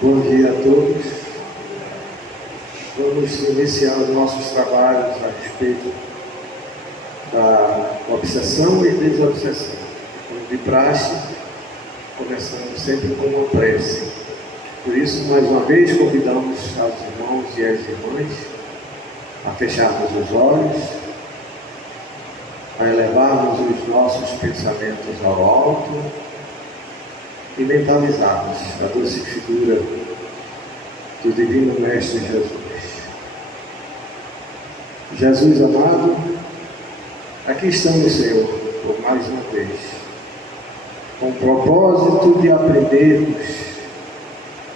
Bom dia a todos. Vamos iniciar os nossos trabalhos a respeito da obsessão e desobsessão. Como de praxe, começando sempre com uma prece. Por isso, mais uma vez, convidamos aos irmãos e às irmãs a fecharmos os olhos, a elevarmos os nossos pensamentos ao alto e mentalizarmos a doce figura do Divino Mestre Jesus. Jesus amado, aqui estamos, Senhor, por mais uma vez, com o propósito de aprendermos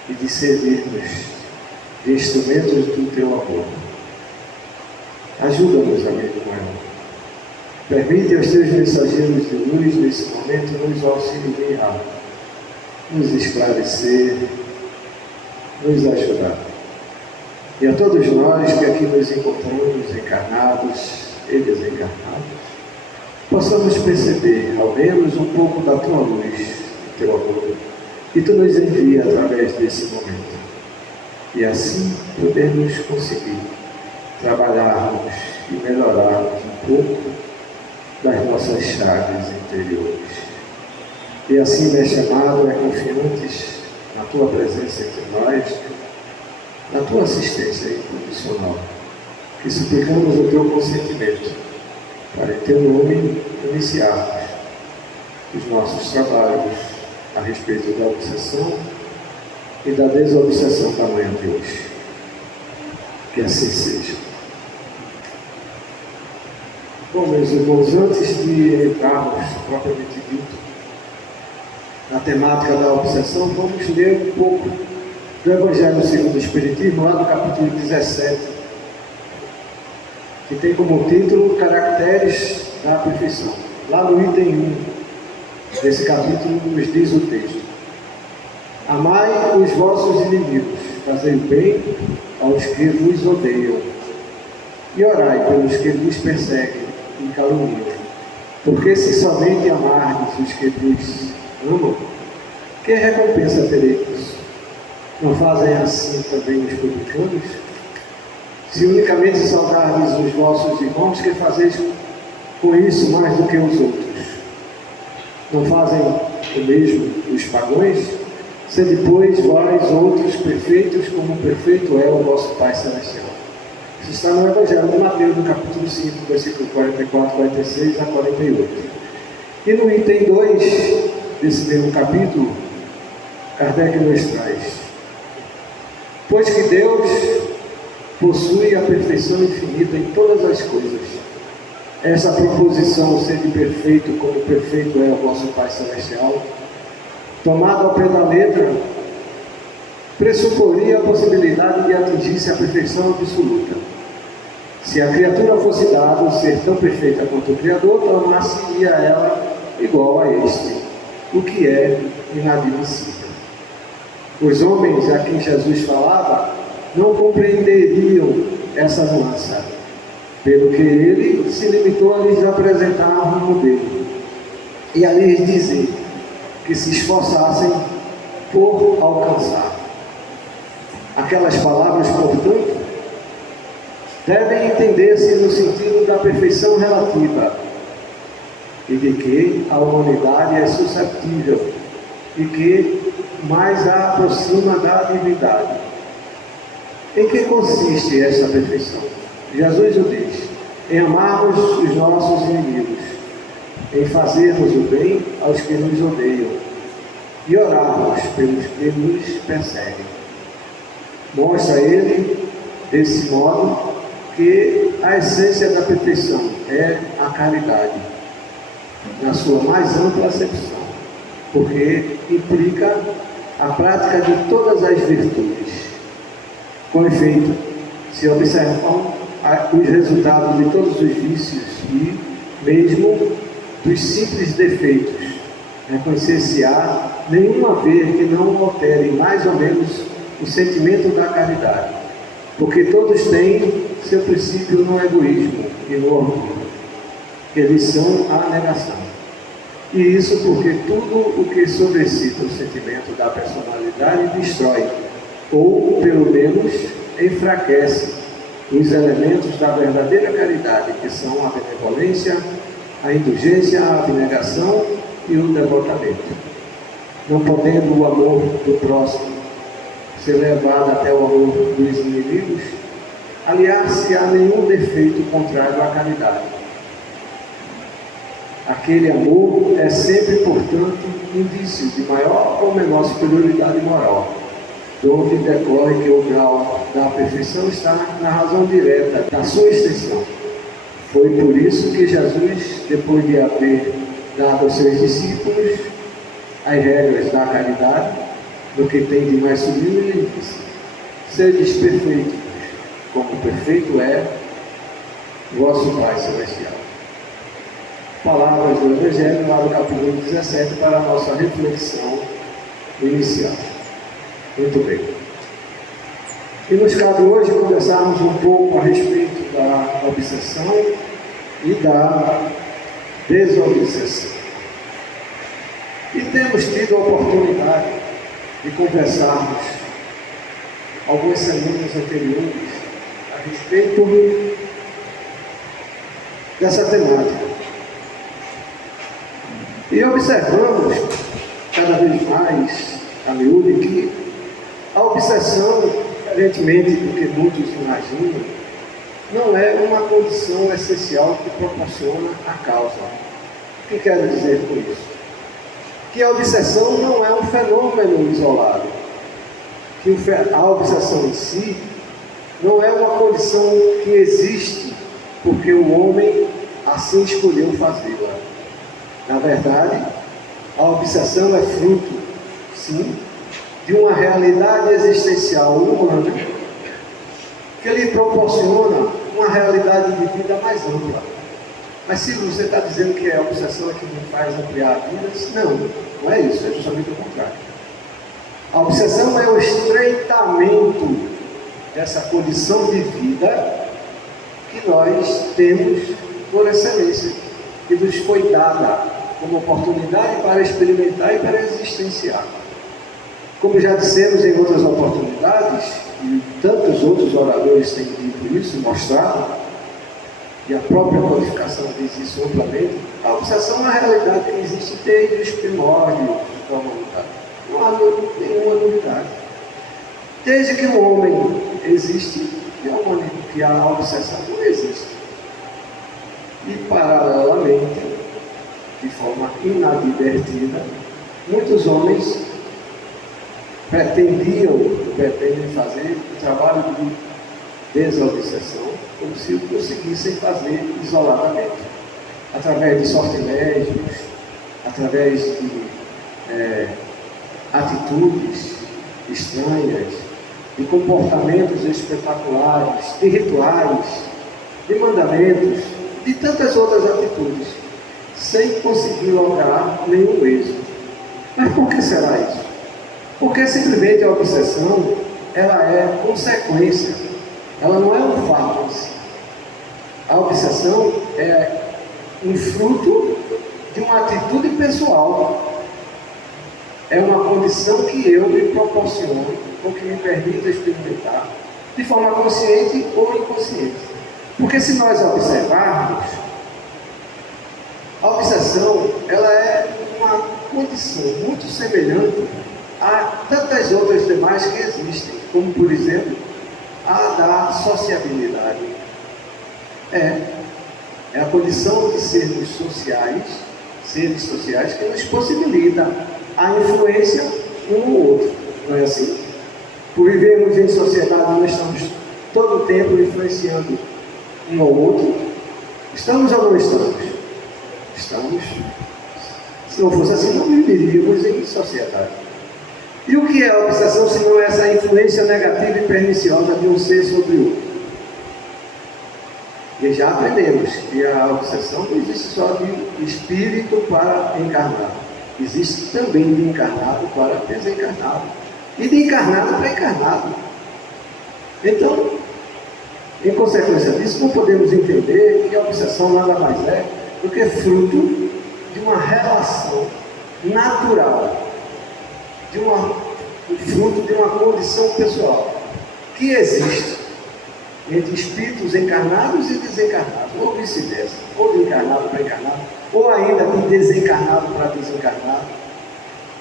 e de servirmos de instrumentos do Teu amor. Ajuda-nos, amigo meu. Permite aos Teus mensageiros de luz, nesse momento, nos auxiliar, nos esclarecer, nos ajudar. E a todos nós que aqui nos encontramos, encarnados e desencarnados, possamos perceber, ao menos, um pouco da Tua luz, do Teu amor, que Tu nos envia através desse momento. E assim podemos conseguir trabalharmos e melhorarmos um pouco das nossas chagas interiores. E assim, Mestre amado, confiantes na Tua presença entre nós, na Tua assistência incondicional, que suplicamos o Teu consentimento para, em Teu nome, iniciarmos os nossos trabalhos a respeito da obsessão e da desobsessão da manhã de hoje. Que assim seja. Bom, meus irmãos, antes de entrarmos propriamente dito na temática da obsessão, vamos ler um pouco do Evangelho segundo o Espiritismo, lá no capítulo 17, que tem como título Caracteres da Perfeição. Lá no item 1 desse capítulo nos diz o texto: Amai os vossos inimigos, fazei o bem aos que vos odeiam, e orai pelos que vos perseguem e caluniam, porque se somente amardes os que vos amam, que recompensa tereis? Não fazem assim também os publicanos? Se unicamente saudardes os vossos irmãos, que fazeis com isso mais do que os outros? Não fazem o mesmo os pagãos? Sede, pois, vós outros perfeitos, como perfeito é o vosso Pai Celestial. Isso está no Evangelho de Mateus, no capítulo 5, versículo 44, 46 a 48. E no item 2 desse mesmo capítulo, Kardec nos traz: Pois que Deus possui a perfeição infinita em todas as coisas, essa proposição, ser de perfeito como perfeito é o vosso Pai Celestial, tomada ao pé da letra, pressuporia a possibilidade de atingir-se a perfeição absoluta. Se a criatura fosse dado ser tão perfeita quanto o Criador, tornar-se-ia ela igual a este, o que é inadmissível. Os homens a quem Jesus falava não compreenderiam essa nuance, pelo que ele se limitou a lhes apresentar um modelo e a lhes dizer que se esforçassem por alcançar. Aquelas palavras, portanto, devem entender-se no sentido da perfeição relativa e de que a humanidade é susceptível e que mais a aproxima da divindade. Em que consiste essa perfeição? Jesus o diz: em amarmos os nossos inimigos, em fazermos o bem aos que nos odeiam e orarmos pelos que nos perseguem. Mostra ele, desse modo, que a essência da perfeição é a caridade, na sua mais ampla acepção, porque implica a prática de todas as virtudes. Com efeito, se observam os resultados de todos os vícios e mesmo dos simples defeitos, reconhecer-se-á nenhuma vez que não altere mais ou menos o sentimento da caridade, porque todos têm seu princípio no egoísmo e no orgulho, que eles são a negação. E isso porque tudo o que sobrecita o sentimento da personalidade destrói ou, pelo menos, enfraquece os elementos da verdadeira caridade, que são a benevolência, a indulgência, a abnegação e o devotamento. Não podendo o amor do próximo ser levado até o amor dos inimigos, aliar-se a nenhum defeito contrário à caridade. Aquele amor é sempre, portanto, indício de maior ou menor superioridade moral, de onde decorre que o grau da perfeição está na razão direta da sua extensão. Foi por isso que Jesus, depois de haver dado aos seus discípulos as regras da caridade, do que tem de mais sublime, ele disse: sedes perfeitos, como perfeito é vosso Pai Celestial. Palavras do Evangelho, lá do capítulo 17, para a nossa reflexão inicial. Muito bem. E nos cabe hoje conversarmos um pouco a respeito da obsessão e da desobsessão. E temos tido a oportunidade de conversarmos algumas semanas anteriores a respeito dessa temática. E observamos cada vez mais a miúdo que a obsessão, diferentemente do que muitos imaginam, não é uma condição essencial que proporciona a causa. O que quero dizer com isso? Que a obsessão não é um fenômeno isolado. Que a obsessão em si não é uma condição que existe porque o homem assim escolheu fazê-la. Na verdade, a obsessão é fruto, sim, de uma realidade existencial humana que lhe proporciona uma realidade de vida mais ampla. Mas se você está dizendo que a obsessão é que não faz ampliar a vida, não é isso, é justamente o contrário. A obsessão é o estreitamento dessa condição de vida que nós temos por excelência, que nos foi dada como oportunidade para experimentar e para existenciar. Como já dissemos em outras oportunidades, e tantos outros oradores têm dito isso, mostrado, e a própria codificação diz isso amplamente, a obsessão é uma realidade que existe desde os primórdios da humanidade. Não há nenhuma novidade. Desde que o homem existe, que a obsessão não existe. E, paralelamente, de forma inadvertida, muitos homens pretendem fazer o trabalho de desobsessão como se o conseguissem fazer isoladamente, através de sortilégios, através de atitudes estranhas, de comportamentos espetaculares, de rituais, de mandamentos, de tantas outras atitudes, sem conseguir lograr nenhum êxito. Mas por que será isso? Porque simplesmente a obsessão, ela é consequência, ela não é um fato em si. A obsessão é um fruto de uma atitude pessoal. É uma condição que eu me proporciono, ou que me permito experimentar, de forma consciente ou inconsciente. Porque se nós observarmos, a obsessão, ela é uma condição muito semelhante a tantas outras demais que existem, como, por exemplo, a da sociabilidade. É a condição de sermos sociais, seres sociais, que nos possibilita a influência um no outro. Não é assim? Por vivermos em sociedade, nós estamos todo o tempo influenciando um ao outro. Estamos ou não estamos? Estamos. Se não fosse assim, não viveríamos em sociedade. E o que é a obsessão, se não é essa influência negativa e perniciosa de um ser sobre o outro? E já aprendemos que a obsessão não existe só de espírito para encarnado. Existe também de encarnado para desencarnado. E de encarnado para encarnado. Então, em consequência disso, não podemos entender que a obsessão nada mais é do que fruto de uma relação natural, de uma o fruto de uma condição pessoal que existe entre espíritos encarnados e desencarnados, ou vice-versa, ou de encarnado para encarnado, ou ainda de desencarnado para desencarnado,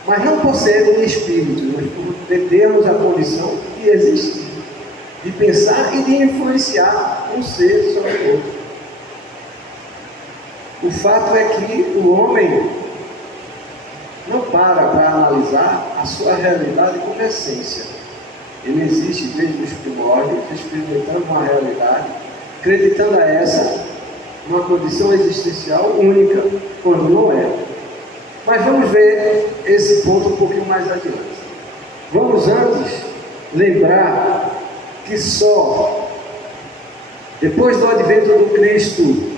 mas não por serem espíritos, mas por termos a condição de existir, de pensar e de influenciar um ser sobre o outro. O fato é que o homem não para analisar a sua realidade como essência. Ele existe desde os primórdios, experimentando uma realidade, acreditando a essa uma condição existencial única, quando não é. Mas vamos ver esse ponto um pouquinho mais adiante. Vamos antes lembrar que só depois do advento do Cristo,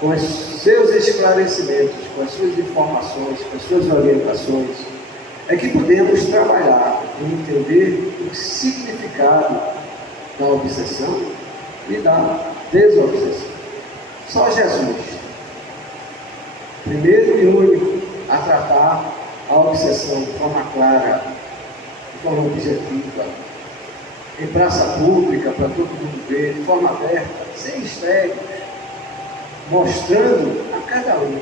com os seus esclarecimentos, com as suas informações, com as suas orientações, é que podemos trabalhar e entender o significado da obsessão e da desobsessão. Só Jesus, primeiro e único a tratar a obsessão de forma clara, de forma objetiva, em praça pública, para todo mundo ver, de forma aberta, sem mistérios, mostrando a cada um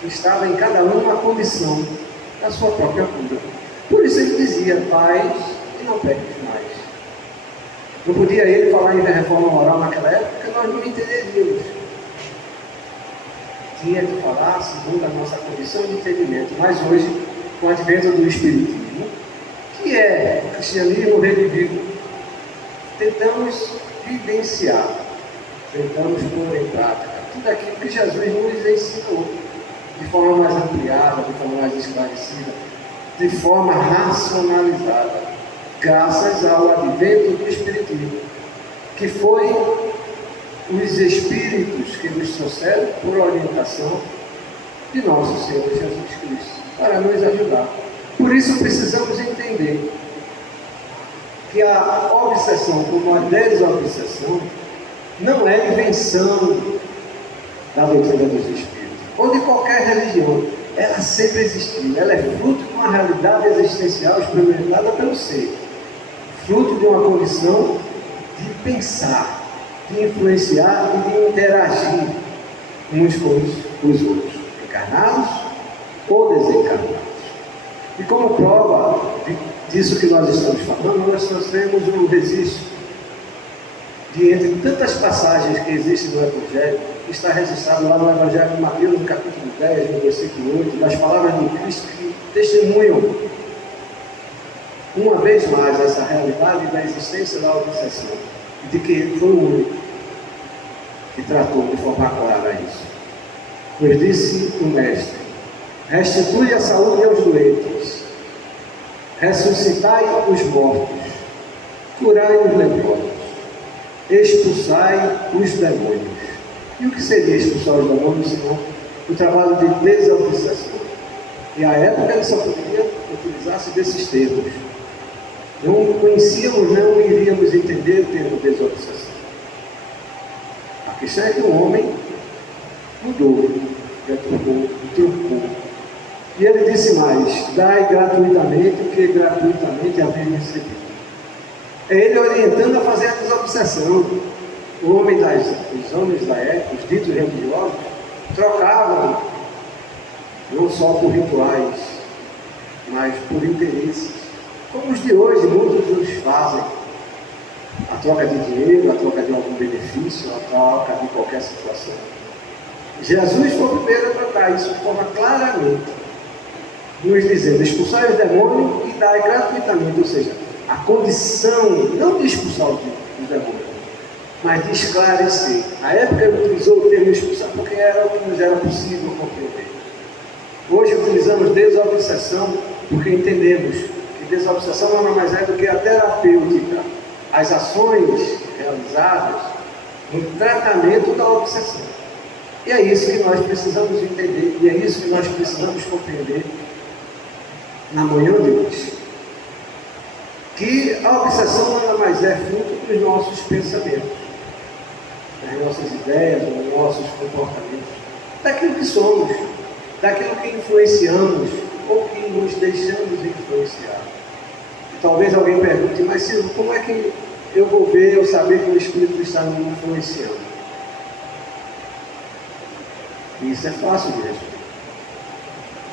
que estava em cada um uma condição da sua própria cura. Por isso ele dizia: paz e não peques mais. Não podia ele falar em reforma moral naquela época, porque nós não entenderíamos. Tinha que falar segundo a nossa condição de entendimento. Mas hoje, com o advento do Espiritismo, que é o cristianismo revivido, tentamos vivenciar, tentamos pôr em prática tudo aquilo que Jesus nos ensinou, de forma mais ampliada, de forma mais esclarecida, de forma racionalizada, graças ao advento do Espiritismo, que foi os Espíritos que nos trouxeram por orientação de nosso Senhor Jesus Cristo, para nos ajudar. Por isso precisamos entender que a obsessão como a desobsessão não é invenção da doutrina dos Espíritos, ou de qualquer religião. Ela sempre existiu, ela é fruto de uma realidade existencial experimentada pelo ser, fruto de uma condição de pensar, de influenciar e de interagir uns com os outros, encarnados ou desencarnados. E como prova disso que nós estamos falando, nós trouxemos um registro de, entre tantas passagens que existem no Evangelho, que está registrado lá no Evangelho de Mateus, no capítulo 10, no versículo 8, das palavras de Cristo que testemunham uma vez mais essa realidade da existência da obsessão, e de que ele foi o único que tratou de forma clara isso. Pois disse o Mestre: restitui a saúde aos doentes, ressuscitai os mortos, curai os leprosos, expulsai os demônios. E o que seria expulsar os demônios, senão o trabalho de desobsessão? E à época ele só poderia utilizar-se desses termos. Não conhecíamos, não iríamos entender o termo desobsessão. A questão é que o homem mudou, trocou. E ele disse mais: dai gratuitamente o que gratuitamente haveis recebido. É ele orientando a fazer a desobsessão. Os homens da época, os ditos religiosos, trocavam não só por rituais, mas por interesses. Como os de hoje, muitos os fazem. A troca de dinheiro, a troca de algum benefício, a troca de qualquer situação. Jesus foi o primeiro a tratar isso de forma claramente, nos dizendo: expulsai os demônios e dai gratuitamente, ou seja, a condição não de expulsar os demônios, mas de esclarecer. A época ele utilizou o termo expulsar porque era o que nos era possível compreender. Hoje utilizamos desobsessão porque entendemos que desobsessão nada mais é do que a terapêutica, as ações realizadas no tratamento da obsessão. E é isso que nós precisamos entender, e é isso que nós precisamos compreender na manhã de hoje. Que a obsessão nada mais é fruto dos nossos pensamentos, das nossas ideias, dos nossos comportamentos, daquilo que somos, daquilo que influenciamos ou que nos deixamos influenciar. E talvez alguém pergunte, mas Silvio, como é que eu vou ver, eu saber que o Espírito está me influenciando? E isso é fácil mesmo.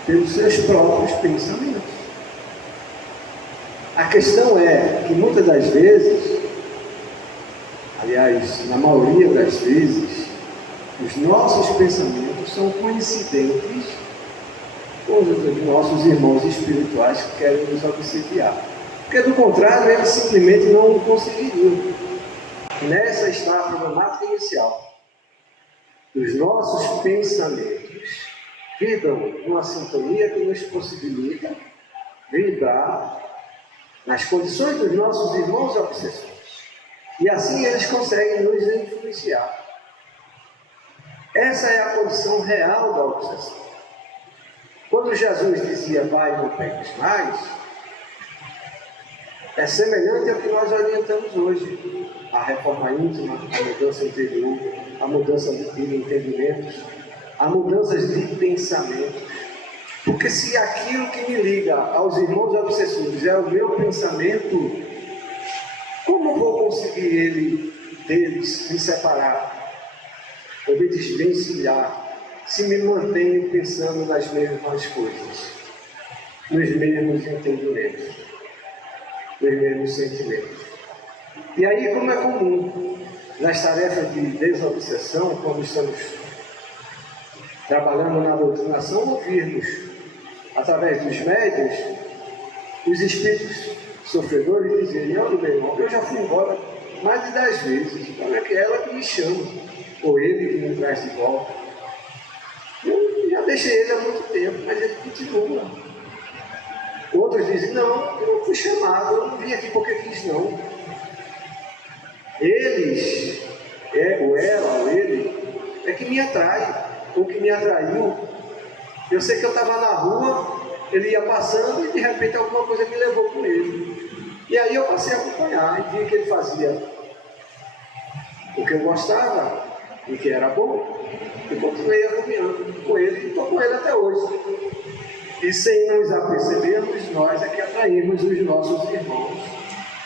Pelos seus próprios pensamentos. A questão é que muitas das vezes, aliás, na maioria das vezes, os nossos pensamentos são coincidentes com os nossos irmãos espirituais que querem nos obsediar. Porque do contrário, eles simplesmente não conseguiriam. Nessa está a problemática inicial. Os nossos pensamentos vibram numa sintonia que nos possibilita vibrar nas condições dos nossos irmãos obsessores. E assim eles conseguem nos influenciar. Essa é a condição real da obsessão. Quando Jesus dizia, vai, não peques mais, é semelhante ao que nós orientamos hoje. A reforma íntima, a mudança interior, a mudança de entendimentos, a mudanças de pensamentos. Porque se aquilo que me liga aos irmãos obsessores é o meu pensamento, como vou conseguir deles me separar, ou me desvencilhar, se me mantenho pensando nas mesmas coisas, nos mesmos entendimentos, nos mesmos sentimentos? E aí, como é comum nas tarefas de desobsessão, quando estamos trabalhando na doutrinação, ouvirmos, através dos médiuns, os espíritos sofredores dizerem, olha, meu irmão, eu já fui embora mais de 10 vezes, como é que é ela que me chama, ou ele que me traz de volta. Eu já deixei ele há muito tempo, mas ele continua. Outros dizem, não, eu não fui chamado, eu não vim aqui porque quis, não. Eles, ou ela, ou ele, é que me atrai, ou que me atraiu. Eu sei que eu estava na rua, ele ia passando e de repente alguma coisa me levou com ele. E aí eu passei a acompanhar e vi que ele fazia o que eu gostava e que era bom. E continuei acompanhando com ele e estou com ele até hoje. E sem nos apercebermos, nós é que atraímos os nossos irmãos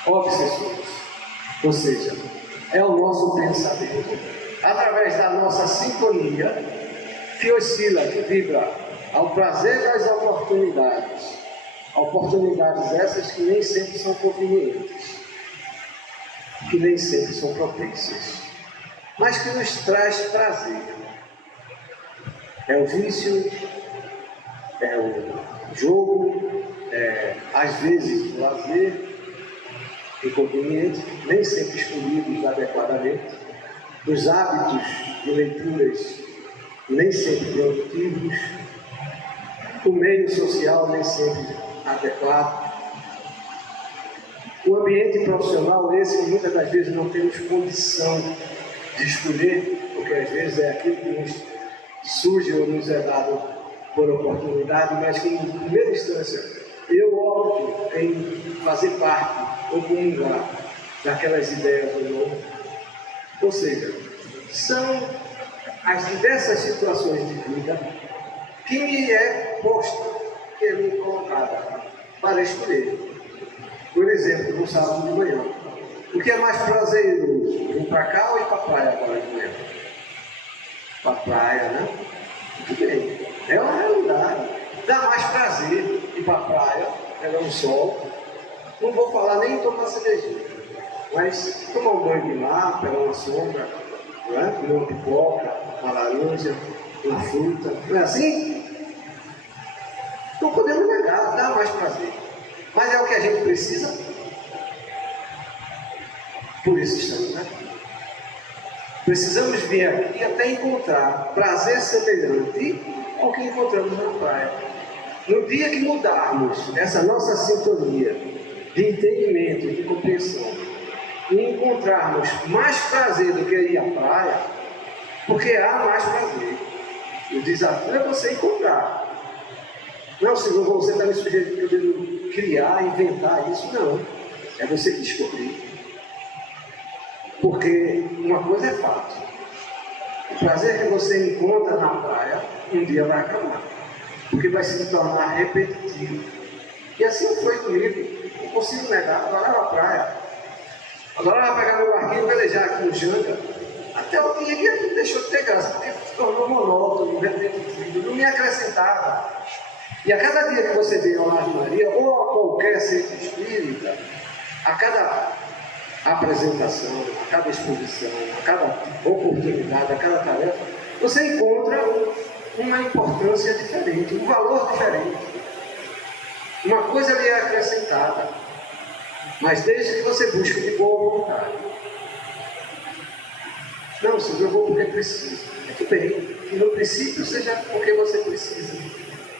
obsessores. Ou seja, é o nosso pensamento, através da nossa sintonia, que oscila, que vibra ao prazer das oportunidades. Oportunidades essas que nem sempre são convenientes, que nem sempre são propícias, mas que nos traz prazer. É o vício, é o jogo, às vezes o lazer inconveniente, nem sempre escolhidos adequadamente, os hábitos de leituras nem sempre produtivos, o meio social nem sempre adequado, o ambiente profissional esse que muitas das vezes não temos condição de escolher, porque às vezes é aquilo que nos surge ou nos é dado por oportunidade, mas que em primeira instância eu opto em fazer parte ou comungar daquelas ideias do novo. Ou seja, são as diversas situações de vida que me é posta, que é me colocada para escolher. Por exemplo, no sábado de manhã, o que é mais prazeroso, ir para cá ou ir para a praia agora de manhã? Para a praia, né? Muito bem, é uma realidade. Dá mais prazer ir para a praia, pegar um sol. Não vou falar nem em tomar cervejinha, mas tomar um banho de mar, pegar uma sombra, não é? Comer uma pipoca, uma laranja, uma fruta, não é assim? Não podemos negar, dá mais prazer. Mas é o que a gente precisa. Por isso estamos aqui. Precisamos vir aqui até encontrar prazer semelhante ao que encontramos na praia. No dia que mudarmos essa nossa sintonia de entendimento, de compreensão, e encontrarmos mais prazer do que ir à praia, porque há mais prazer. O desafio é você encontrar. Não, Senhor, você está me sugerindo que eu devo criar, inventar isso. Não. É você que descobrir. Porque uma coisa é fato. O prazer que você encontra na praia, um dia vai acabar. porque vai se tornar repetitivo. E assim foi comigo. Não consigo negar, adorava a praia. Adorava pegar meu barquinho e velejar aqui no Janga. Até o dia que aquilo deixou de ter graça, porque se tornou monótono, repetitivo, não me acrescentava. E a cada dia que você vem ao Ave Maria, ou a qualquer centro espírita, a cada apresentação, a cada exposição, a cada oportunidade, a cada tarefa, você encontra uma importância diferente, um valor diferente. Uma coisa lhe é acrescentada, mas desde que você busque de boa vontade. Não, Senhor, eu vou porque preciso. É tudo bem, que no princípio seja porque você precisa.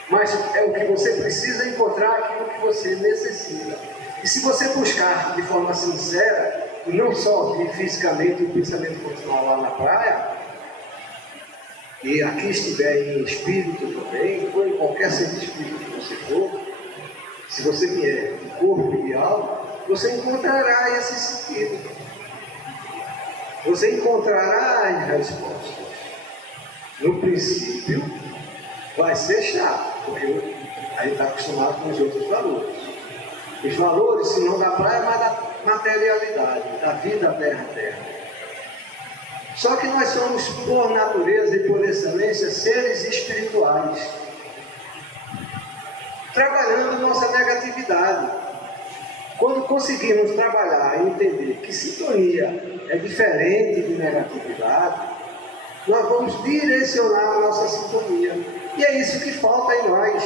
Mas é o que você precisa encontrar aquilo que você necessita. E se você buscar de forma sincera, e não só fisicamente o pensamento continuar lá na praia, e aqui estiver em espírito também, ou em qualquer centro espírito que você for, se você vier de corpo e de alma, você encontrará esse sentido. Você encontrará as respostas. No princípio, vai ser chato, porque a gente está acostumado com os outros valores. Os valores, se não da praia, mas da materialidade, da vida terra-terra. Só que nós somos, por natureza e por excelência, seres espirituais, trabalhando nossa negatividade. Quando conseguimos trabalhar e entender que sintonia é diferente de negatividade, nós vamos direcionar a nossa sintonia. E é isso que falta em nós.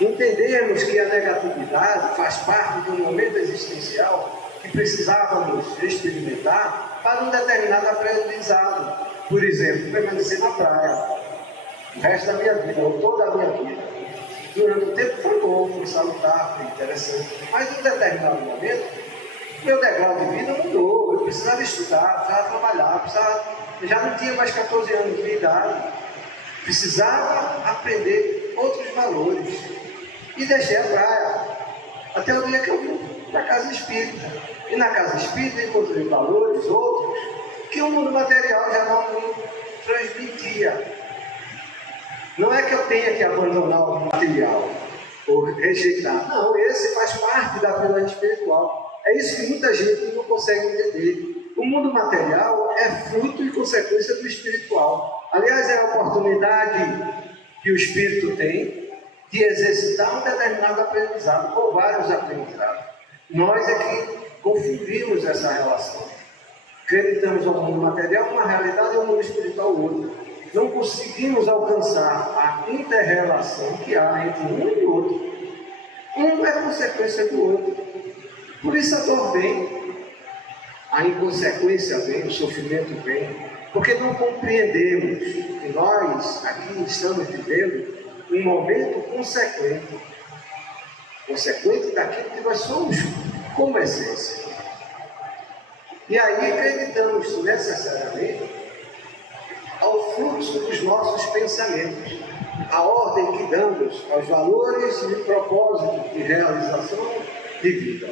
Entendermos que a negatividade faz parte de um momento existencial que precisávamos experimentar para um determinado aprendizado. Por exemplo, permanecer na praia o resto da minha vida, ou toda a minha vida. Durante o tempo foi bom, foi salutar, foi interessante. Mas em um determinado momento, meu degrau de vida mudou. Eu precisava estudar, precisava trabalhar, eu já não tinha mais 14 anos de idade. Precisava aprender outros valores. E deixei a praia. Até o dia que eu vim para a casa espírita. E na casa espírita encontrei valores, outros, que o mundo material já não me transmitia. Não é que eu tenha que abandonar o material ou rejeitar. Não, esse faz parte da vida espiritual. É isso que muita gente não consegue entender. O mundo material é fruto e consequência do espiritual. Aliás, é a oportunidade que o espírito tem de exercitar um determinado aprendizado, ou vários aprendizados. Nós é que confundimos essa relação. Acreditamos no mundo material uma realidade e o mundo espiritual outra. Não conseguimos alcançar a inter-relação que há entre um e outro. Um é consequência do outro. Por isso a dor vem, a inconsequência vem, o sofrimento vem, porque não compreendemos que nós aqui estamos vivendo um momento consequente daquilo que nós somos como essência. E aí acreditamos necessariamente ao fluxo dos nossos pensamentos, a ordem que damos aos valores e propósitos de realização de vida.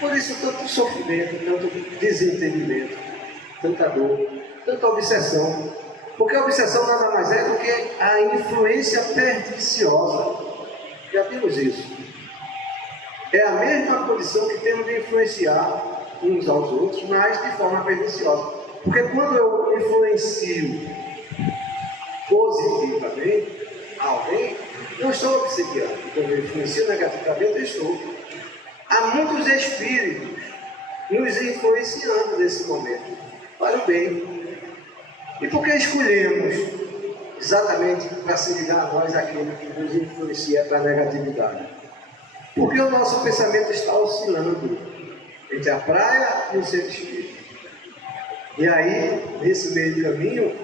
Por isso, tanto sofrimento, tanto desentendimento, tanta dor, tanta obsessão. Porque a obsessão nada mais é do que a influência perniciosa. Já vimos isso. É a mesma condição que temos de influenciar uns aos outros, mas de forma perniciosa. Porque quando eu influencio positivamente alguém, não estou obsediando. Quando eu influencio negativamente, eu estou. Há muitos espíritos nos influenciando nesse momento, para o bem. E por que escolhemos exatamente para se ligar a nós aquilo que nos influencia para a negatividade? Porque o nosso pensamento está oscilando entre a praia e o centro espírita. E aí, nesse meio do caminho,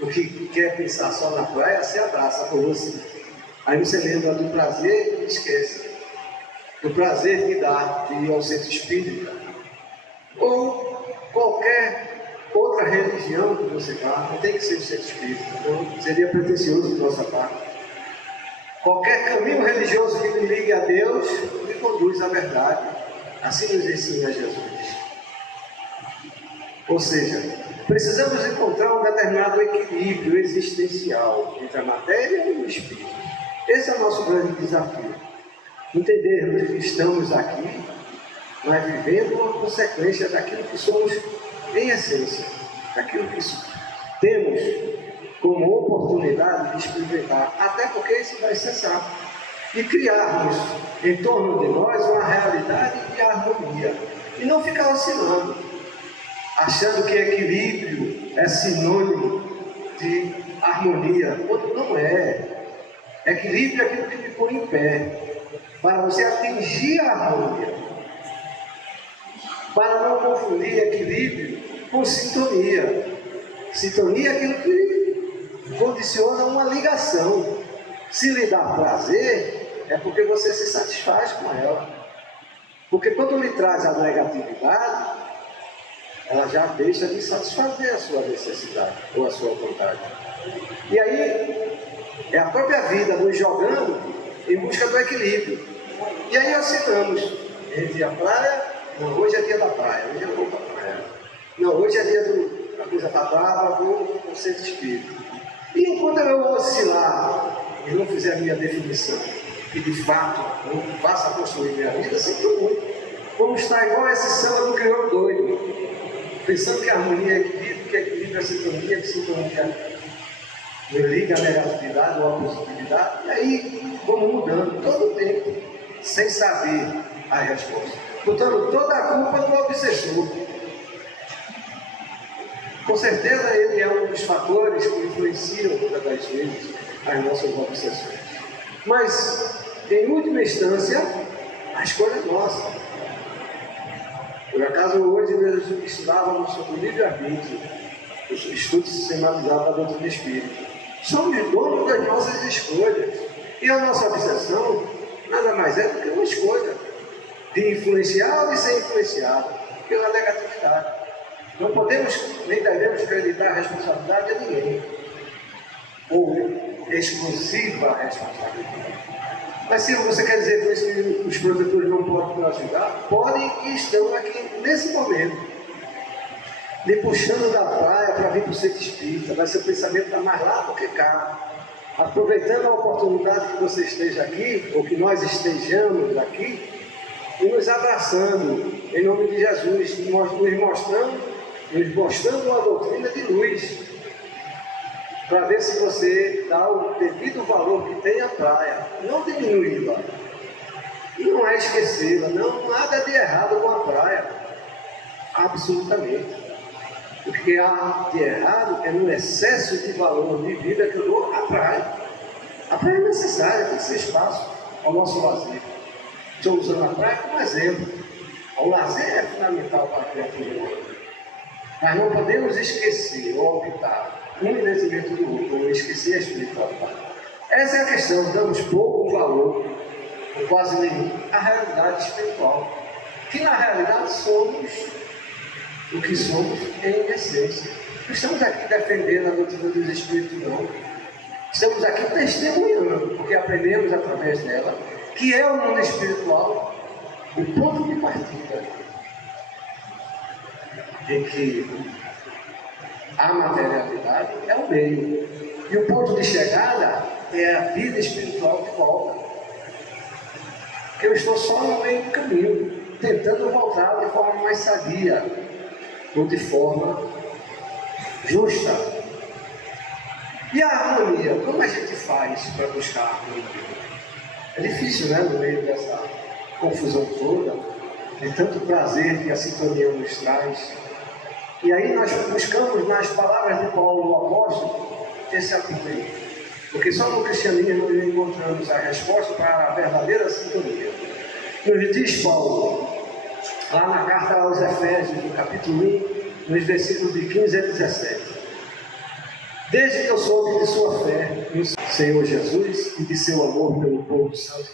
o que quer pensar só na praia se abraça por você. Aí você lembra do prazer e esquece. Do prazer que dá de ir ao centro espírita. Ou qualquer outra religião que você vá, não tem que ser o centro espírita, então seria pretensioso de nossa parte. Qualquer caminho religioso que me ligue a Deus, me conduz à verdade. Assim nos ensina Jesus. Ou seja, Precisamos encontrar um determinado equilíbrio existencial entre a matéria e o espírito. Esse é o nosso grande desafio. Entendermos que estamos aqui, mas vivendo uma consequência daquilo que somos em essência, daquilo que temos como oportunidade de experimentar, até porque isso vai cessar. E criarmos em torno de nós uma realidade de harmonia. E não ficar oscilando, achando que equilíbrio é sinônimo de harmonia, quando não é. Equilíbrio é aquilo que te põe em pé, para você atingir a harmonia. Para não confundir equilíbrio com sintonia. Sintonia é aquilo que condiciona uma ligação. Se lhe dá prazer, é porque você se satisfaz com ela. Porque quando lhe traz a negatividade, ela já deixa de satisfazer a sua necessidade ou a sua vontade. E aí, é a própria vida nos jogando em busca do equilíbrio. E aí oscilamos entre a praia, não, hoje é dia da praia, hoje eu vou para a praia. Não, hoje é dia a coisa está brava, vou no centro espírita. E enquanto eu oscilar e não fizer a minha definição, que de fato não faça construir minha vida, sinto muito. Vamos estar igual a esse samba do crioulo doido, pensando que a harmonia é equilíbrio, que equilíbrio é sintonia, que sintonia nos liga a negatividade ou a positividade, e aí vamos mudando todo o tempo, sem saber a resposta, botando toda a culpa do obsessor. Com certeza ele é um dos fatores que influenciam muitas das vezes as nossas obsessões. Mas, em última instância, a escolha é nossa. Por acaso hoje nós estudávamos sobre o livre-arbítrio, os estudos sistematizados da doutrina espírita. Somos donos das nossas escolhas. E a nossa obsessão nada mais é do que uma escolha de influenciar ou de ser influenciado pela negatividade. Não podemos nem devemos acreditar a responsabilidade a ninguém, ou exclusiva responsabilidade. Mas se você quer dizer com isso que os protetores não podem nos ajudar, podem e estão aqui nesse momento, me puxando da praia para vir para o centro espírita. Mas seu pensamento está mais lá do que cá. Aproveitando a oportunidade que você esteja aqui, ou que nós estejamos aqui, e nos abraçando em nome de Jesus, nos mostrando uma doutrina de luz, para ver se você dá o devido valor que tem a praia, não diminuí-la, e não é esquecê-la, não, nada de errado com a praia, absolutamente. O que há de errado é no excesso de valor de vida que eu dou à praia. A praia é necessária, tem que ser espaço ao nosso lazer. Estou usando a praia como exemplo. O lazer é fundamental para a criatura humana. Mas não podemos esquecer ou optar um em detrimento do outro, ou esquecer a espiritualidade. Essa é a questão, damos pouco valor, ou quase nenhum, à realidade espiritual. Que na realidade somos o que somos em essência. Não estamos aqui defendendo a doutrina dos Espíritos, não. Estamos aqui testemunhando, porque aprendemos através dela, que é o mundo espiritual, o ponto de partida, em que a materialidade é o meio, e o ponto de chegada é a vida espiritual de volta. Que eu estou só no meio do caminho, tentando voltar de forma mais sadia, ou de forma justa. E a harmonia? Como a gente faz para buscar a harmonia? É difícil, né? No meio dessa confusão toda, de tanto prazer que a sintonia nos traz. E aí nós buscamos nas palavras de Paulo, o apóstolo, esse apoio. Porque só no cristianismo nós encontramos a resposta para a verdadeira sintonia. Nos diz Paulo, lá na carta aos Efésios, no capítulo 1, nos versículos de 15 a 17. Desde que eu soube de sua fé no Senhor Jesus e de seu amor pelo povo santo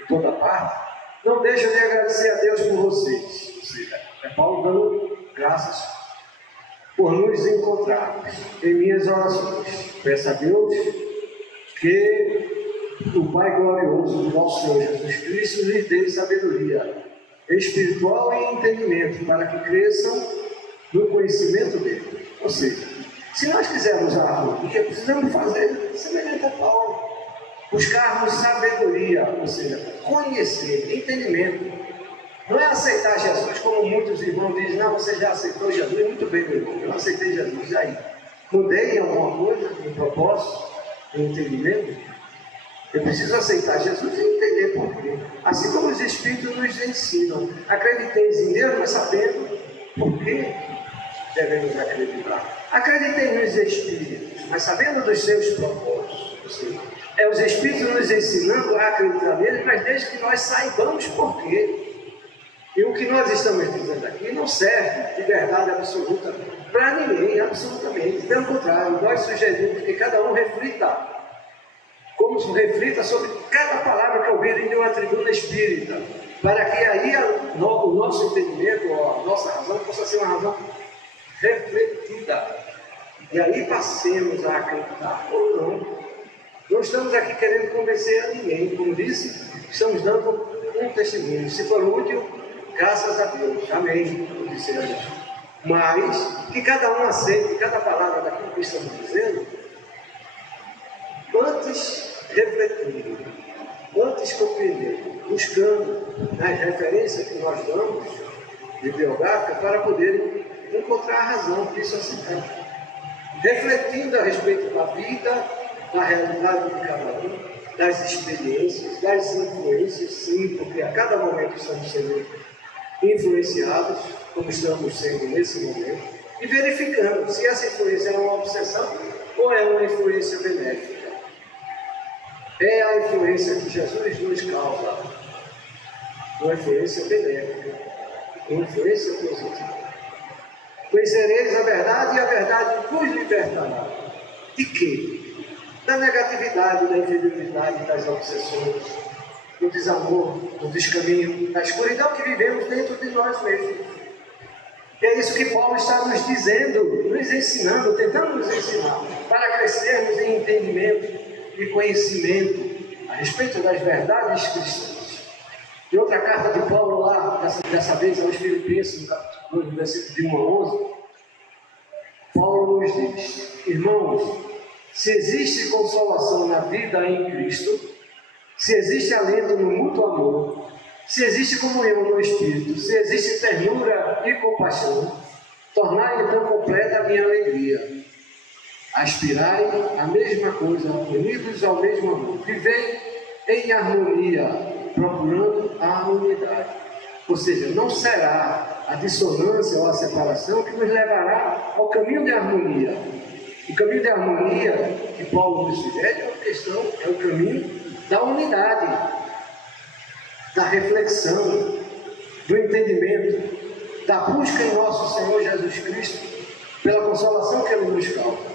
em toda parte, não deixo de agradecer a Deus por vocês. Ou seja, é Paulo dando graças por nos encontrarmos em minhas orações. Peço a Deus que o Pai glorioso do nosso Senhor Jesus Cristo lhes dê sabedoria espiritual e entendimento para que cresçam no conhecimento dele. Ou Ou seja, se nós quisermos a harmonia, precisamos fazer semelhante a Paulo. Buscarmos sabedoria, ou seja, conhecer, entendimento. Não é aceitar Jesus como muitos irmãos dizem, não, você já aceitou Jesus, muito bem, meu irmão, eu aceitei Jesus, e aí? Mudei alguma coisa, um propósito, um entendimento? Eu preciso aceitar Jesus e entender por quê. Assim como os Espíritos nos ensinam. Acrediteis em Deus, mas sabendo por que devemos acreditar. Acreditei nos Espíritos, mas sabendo dos seus propósitos. Ou seja, é os Espíritos nos ensinando a acreditar neles, mas desde que nós saibamos por quê. E o que nós estamos dizendo aqui não serve de verdade absoluta para ninguém, absolutamente. Pelo contrário, nós sugerimos que cada um reflita, como se reflita sobre cada palavra que ouvirem de uma tribuna espírita, para que aí o nosso entendimento, a nossa razão, possa ser uma razão refletida. E aí passemos a acreditar ou não. Não estamos aqui querendo convencer a ninguém. Como disse, estamos dando um testemunho. Se for útil, graças a Deus. Amém. Como disse a gente. Mas que cada um aceite cada palavra daquilo que estamos dizendo, antes refletindo, antes compreendendo, buscando nas referências que nós damos, bibliográficas, para poderem encontrar a razão disso aceitar. Refletindo a respeito da vida, da realidade de cada um, das experiências, das influências, sim, porque a cada momento estamos sendo influenciados, como estamos sendo nesse momento, e verificando se essa influência é uma obsessão ou é uma influência benéfica. É a influência que Jesus nos causa, uma influência benéfica, uma influência positiva. Conhecereis a verdade e a verdade vos libertará. De quê? Da negatividade, da infidelidade, das obsessões, do desamor, do descaminho, da escuridão que vivemos dentro de nós mesmos. E é isso que Paulo está nos dizendo, nos ensinando, tentando nos ensinar, para crescermos em entendimento e conhecimento a respeito das verdades cristãs. E outra carta de Paulo lá, dessa vez aos Filipenses, no capítulo 2, versículo de 1 a 11, Paulo nos diz: irmãos, se existe consolação na vida em Cristo, se existe alento no mútuo amor, se existe comunhão no Espírito, se existe ternura e compaixão, tornai então completa a minha alegria. Aspirai a mesma coisa, unidos ao mesmo amor. Vivei em harmonia, procurando a unidade. Ou seja, não será a dissonância ou a separação que nos levará ao caminho de harmonia. O caminho de harmonia que Paulo nos sugere é o caminho da unidade, da reflexão, do entendimento, da busca em nosso Senhor Jesus Cristo pela consolação que Ele nos causa,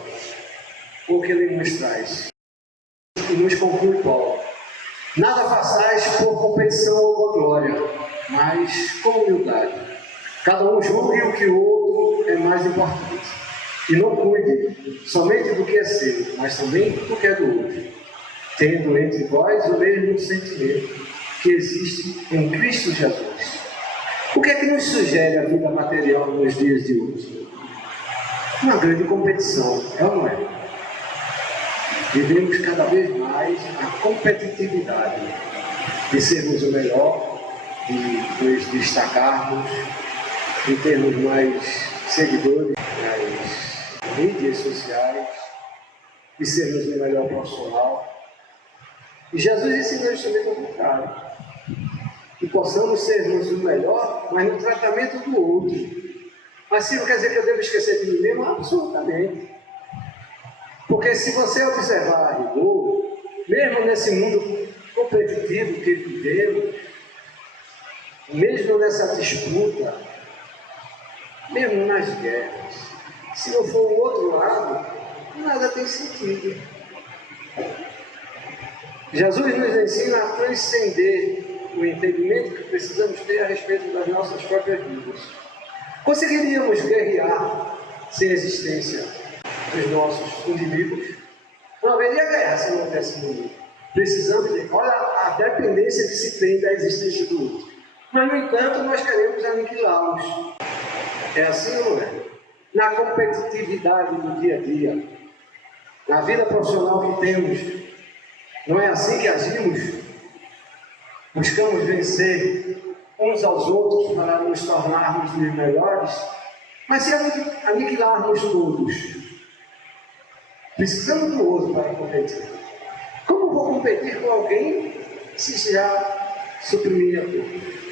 ou que Ele nos traz. E nos conclui Paulo: nada façais por competição ou por glória, mas com humildade. Cada um julgue o que o outro é mais importante. E não cuide somente do que é seu, mas também do que é do outro, tendo entre vós o mesmo sentimento que existe em Cristo Jesus. O que é que nos sugere a vida material nos dias de hoje? Uma grande competição, é ou não é? Vivemos cada vez mais a competitividade de sermos o melhor, de nos destacarmos, de termos mais seguidores nas mídias sociais, de sermos o melhor profissional. E Jesus ensina justamente ao contrário. Que possamos sermos o melhor, mas no tratamento do outro. Mas isso não quer dizer que eu devo esquecer de mim mesmo? Absolutamente. Porque se você observar a rigor, mesmo nesse mundo competitivo que vivemos, mesmo nessa disputa, mesmo nas guerras, se não for o outro lado, nada tem sentido. Jesus nos ensina a transcender o entendimento que precisamos ter a respeito das nossas próprias vidas. Conseguiríamos guerrear sem a existência dos nossos inimigos? Não haveria guerra se não houvesse inimigo. Precisamos de... Olha a dependência que se tem da existência do outro. Mas, no entanto, nós queremos aniquilá-los. É assim ou não é? na competitividade do dia a dia, na vida profissional que temos. Não é assim que agimos? Buscamos vencer uns aos outros para nos tornarmos melhores, mas se aniquilarmos todos, precisamos do outro para competir. Como vou competir com alguém se já suprimi a todos?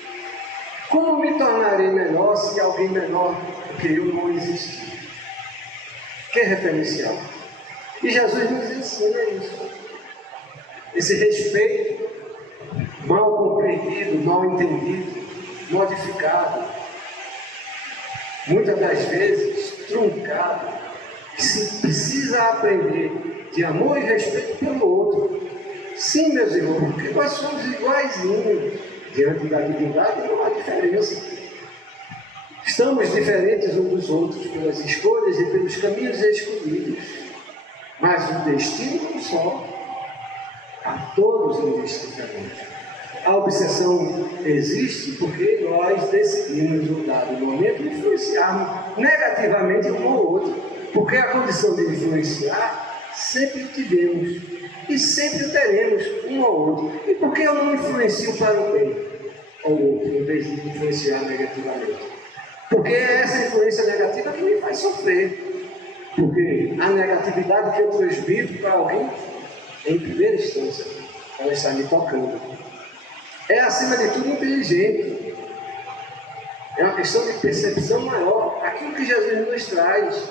Como me tornarei melhor se alguém menor do que eu não existir? Que referencial? E Jesus nos ensina isso. Esse respeito mal compreendido, mal entendido, modificado, muitas das vezes truncado, que se precisa aprender de amor e respeito pelo outro. Sim, meus irmãos, porque nós somos iguaizinhos. Diante da divindade não há diferença. Estamos diferentes uns dos outros pelas escolhas e pelos caminhos escolhidos, mas o destino é um só. A todos indistintamente. A obsessão existe porque nós decidimos, no dado momento, influenciarmos negativamente um ao outro, porque a condição de influenciar sempre tivemos e sempre teremos um ao outro. E por que eu não influencio para o bem ao outro, em vez de influenciar negativamente? Porque é essa influência negativa que me faz sofrer. Porque a negatividade que eu transmito para alguém, em primeira instância, ela está me tocando. É, acima de tudo, inteligente. É uma questão de percepção maior. Aquilo que Jesus nos traz,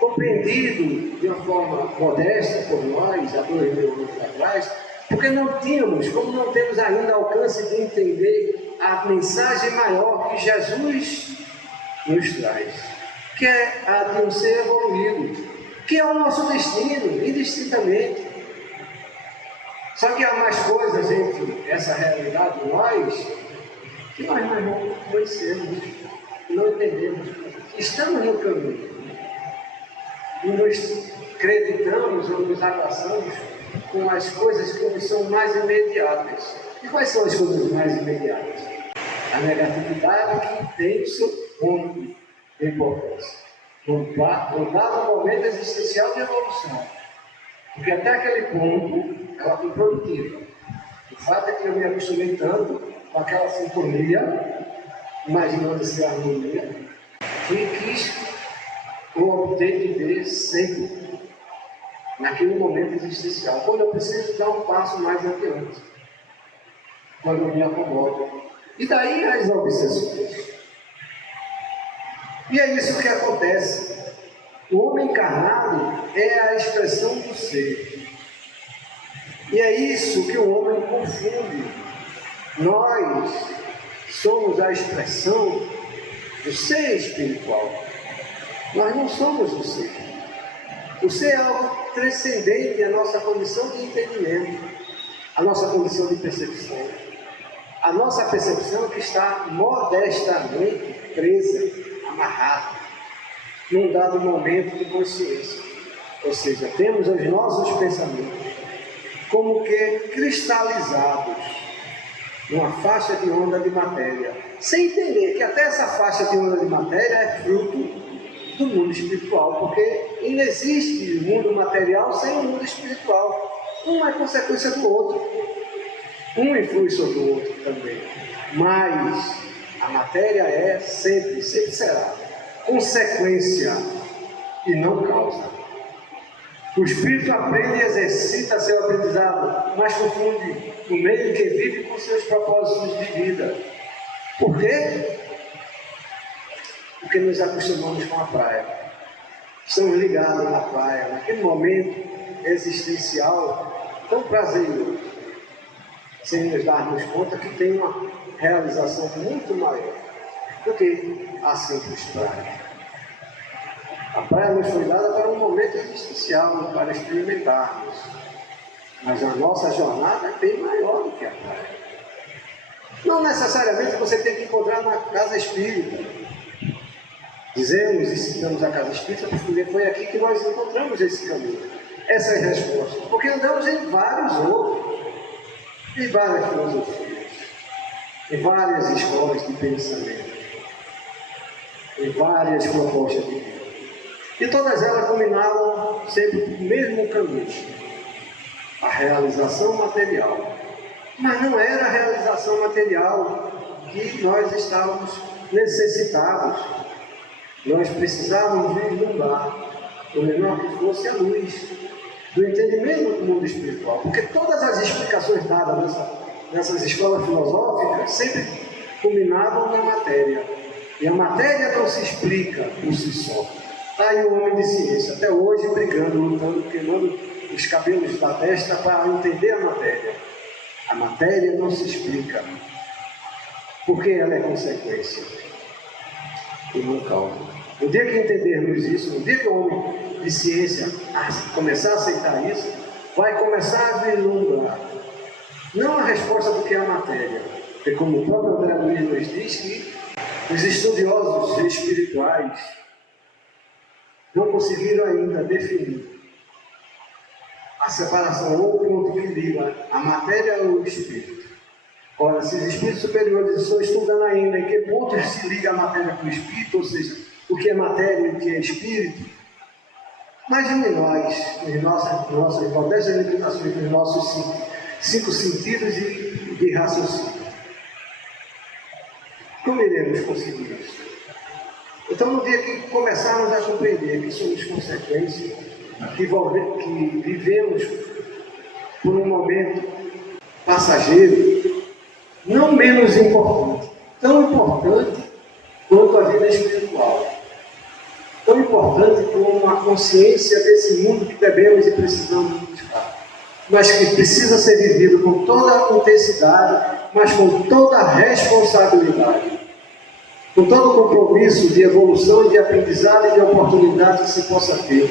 compreendido de uma forma modesta por nós, há 2000 anos atrás, porque não tínhamos, como não temos ainda alcance de entender a mensagem maior que Jesus nos traz, que é a de um ser evoluído, que é o nosso destino, indistintamente. Só que há mais coisas entre essa realidade e nós, que nós não conhecemos, não entendemos. Estamos no caminho. E nos acreditamos ou nos abraçamos com as coisas que nos são mais imediatas. E quais são as coisas mais imediatas? A negatividade que tem o seu ponto de importância. Num dado momento existencial de evolução. Porque até aquele ponto ela foi produtiva. O fato é que eu me acostumei tanto com aquela sintonia, imaginando essa harmonia, que quis ou optei de ver sempre naquele momento existencial, quando eu preciso dar um passo mais adiante, quando eu me acomodo. E daí as obsessões. E é isso que acontece. O homem encarnado é a expressão do ser. E é isso que o homem confunde. Nós somos a expressão do ser espiritual. Nós não somos o ser. O ser é algo transcendente à nossa condição de entendimento, à nossa condição de percepção. A nossa percepção que está modestamente presa, amarrada, num dado momento de consciência. Ou seja, temos os nossos pensamentos como que cristalizados numa faixa de onda de matéria, sem entender que até essa faixa de onda de matéria é fruto do mundo espiritual, porque não existe mundo material sem o mundo espiritual. Um é consequência do outro, um influi sobre o outro também, mas a matéria é sempre será consequência e não causa. O espírito aprende e exercita seu aprendizado, mas confunde o meio que vive com seus propósitos de vida. Por quê? Porque nos acostumamos com a praia. Estamos ligados na praia, naquele momento existencial tão prazeroso, sem nos darmos conta que tem uma realização muito maior do que a simples praia. A praia nos foi dada para um momento existencial, para experimentarmos. Mas a nossa jornada é bem maior do que a praia. Não necessariamente você tem que encontrar uma casa espírita. Dizemos e citamos a casa espírita porque foi aqui que nós encontramos esse caminho. Essa é a resposta. Porque andamos em vários outros, em várias filosofias, em várias escolas de pensamento. em várias propostas de vida. E todas elas culminavam sempre no mesmo caminho, a realização material. Mas não era a realização material que nós estávamos necessitados. Nós precisávamos vislumbrar, por menor que fosse, a luz do entendimento do mundo espiritual. Porque todas as explicações dadas nessas escolas filosóficas sempre culminavam na matéria. E a matéria não se explica por si só. Está aí o homem de ciência, até hoje, brigando, lutando, queimando os cabelos da testa para entender a matéria. A matéria não se explica, porque ela é consequência e não causa. No dia que entendermos isso, no dia que o homem de ciência começar a aceitar isso, vai começar a vislumbrar, não a resposta do que é a matéria, porque como o próprio André Luiz nos diz que os estudiosos espirituais não conseguiram ainda definir a separação ou o ponto que liga a matéria ao espírito. Ora, se os espíritos superiores estão estudando ainda em que ponto se liga a matéria com o espírito, ou seja, o que é matéria e o que é espírito, imagine nós, em nossas modestas limitações, nos nossos cinco sentidos e de raciocínio. Como iremos conseguir isso? Então, no dia que começarmos a compreender que somos consequências, que vivemos por um momento passageiro, não menos importante, tão importante quanto a vida espiritual, tão importante como a consciência desse mundo que devemos e precisamos buscar, mas que precisa ser vivido com toda a intensidade, mas com toda a responsabilidade, com todo o compromisso de evolução, de aprendizado e de oportunidade que se possa ter